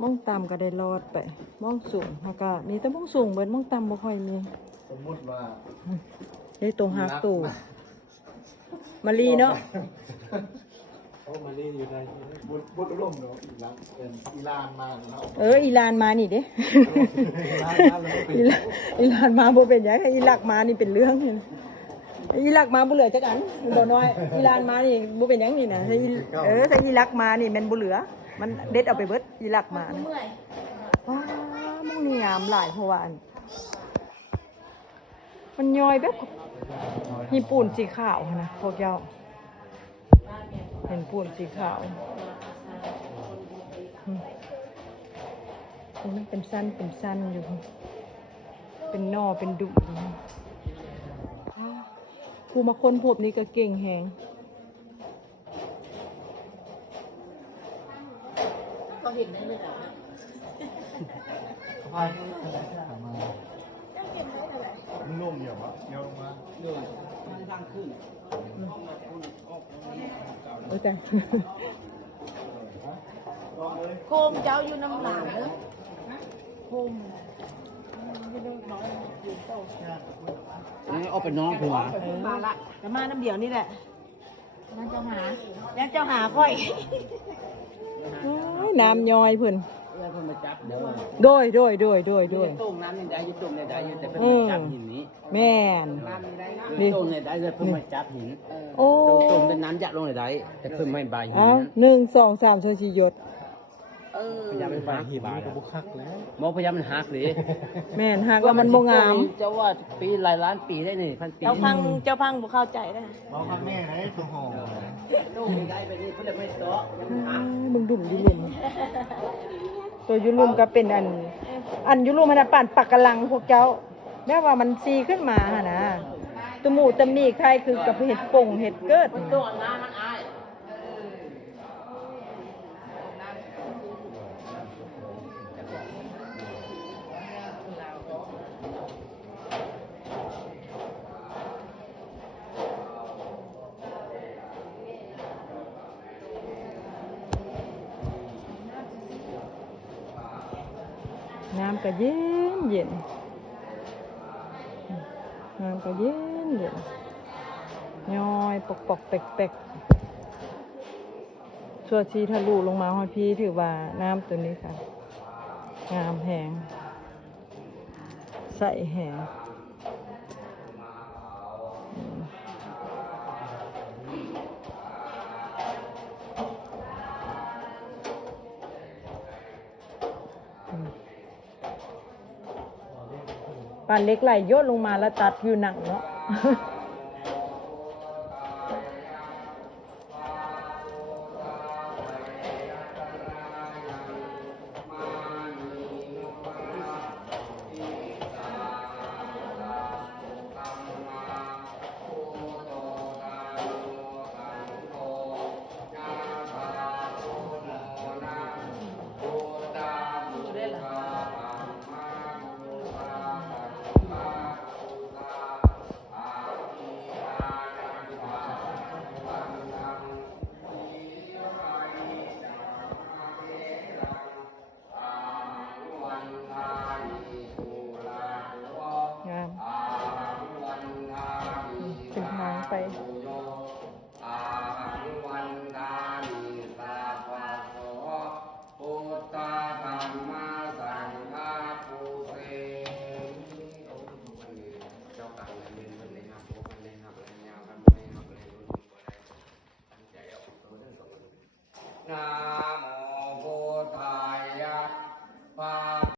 มองต่ำก็ได้รอดไปมองสูงแล้วก็มีแต่มองสูงเบิดมองต่ำบ่ค่อยมีสมมติว่าได้ตรงหักตู่มาลีเนาะมาลีอยู่ในบุตรร่มเนาะอีหลังเป็นอีลานมาเนาะอีลานมานี่เด้อีลานมาบ่เป็นหยังอีลักมานี่เป็นเรื่องนี่อีลักมาบ่เหลือจักอันบ่น้อยอีลานมานี่บ่เป็นหยังนี่นะถ้าอีลักมานี่มันบ่เหลือมันเด็ดเอาไปเบิดอีลักมาว้ามันนี่งามหลายเพราะว่าอันมันย่อยแบบญี่ปุ่นสีขาวนะพวกเจ้าเห็นปูนสีขาวมันเป็นสั้นอยู่เป็นนอเป็นดุครูมาค้นพบนี่ก็เก่งแหงก็เห็นได้เลยอ่ะพายมานุ่มอยู่วะเยอะมากทางขึ้นจ้ะโคมเจ้าอยู่น้ำหลานเนอะโคมนี่เอาไปน้องผัวมาละจะมาน้ำเดียวนี่แหละนั่นเจ้าหาแล้วเจ้าหาค่อยน้ำย่อยเพิ่นเพิ่นมาจับเด้อโดยต้มน้ำนี่ได้อยู่ต้มในได้อยู่แต่เพิ่นมาจับหินนี้แม่นนี่ต้มในได้เพิ่นมาจับหินโอ้ต้มในน้ำยัดลงในได้แต่เพิ่นไม่บายหิน1 2 3 4หยดพยายามมันหักบาดบุคักแล้วมองพยายามมันหักดิแม่นหักแล้วมันบ่งามเจ้าว่าปีหลายล้านปีได้นี่พันปีเจ้าพังบ่เข้าใจได้มองข้างแม่ไหนตัวหอมต้มได้ไปนี่เพิ่นไม่เตาะมันหักมึงดุ่มยุลุมตัวยุลุมก็เป็นอันยุลุมมันปั่นปักกะลังพวกเจ้าแม้ว่ามันซีขึ้นมาหั่นนะตะหมูตะมีใครคือกับเห็ดป่งเห็ดเกิดตัวน้ำมันอายน้ำก็เย็นน้ำก็เย็นย้อยปอกเปกชั่วชีทะลุลงมาหอยพี่ถือว่าน้ำตัวนี้ค่ะงามแหงใส่แหงปานเล็กไหลโยดลงมาแล้วตัดอยู่หนังเนาะเป็นทางไปนะ